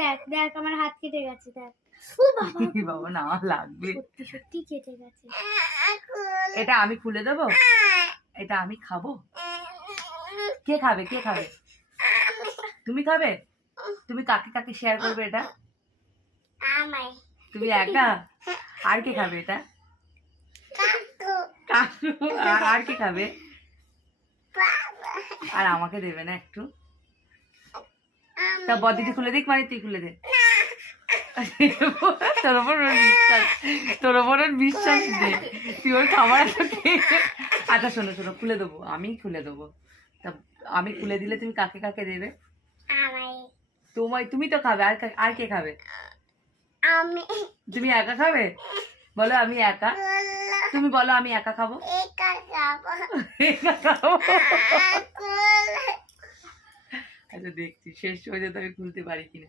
দেখ দেখ আমার হাত কেটে গেছে দেখ। ও বাবা বাবা না লাগবে, সত্যি সত্যি কেটে গেছে। এটা আমি খুলে দেবো, এটা আমি খাবো। কে খাবে, কে খাবে? তুমি খাবে? তুমি কাকে কাকে শেয়ার করবে এটা? তুমি একা? আর কে খাবে এটা? কাকু। আর কে খাবে? আর আমাকে দেবে না একটু? তা বদিদি খুলে দিক, মানে তুই খুলে দে। তোর ওপর ওর বিশ্বাস, তোর ওপর ওর বিশ্বাস নেই, তুই ওর খাবার আচ্ছা শোনো শোনো, খুলে দেবো, আমি খুলে দেবো। তা আমি খুলে দিলে তুমি কাকে কাকে দেবে? তোমায়, তুমি তো খাবে, আর আর কে খাবে? তুমি একা খাবে? বলো আমি একা। তুমি বলো আমি একা খাবো। একা খাবো। আচ্ছা দেখছি শেষ হয়ে যেতে আমি খুলতে পারি কিনা।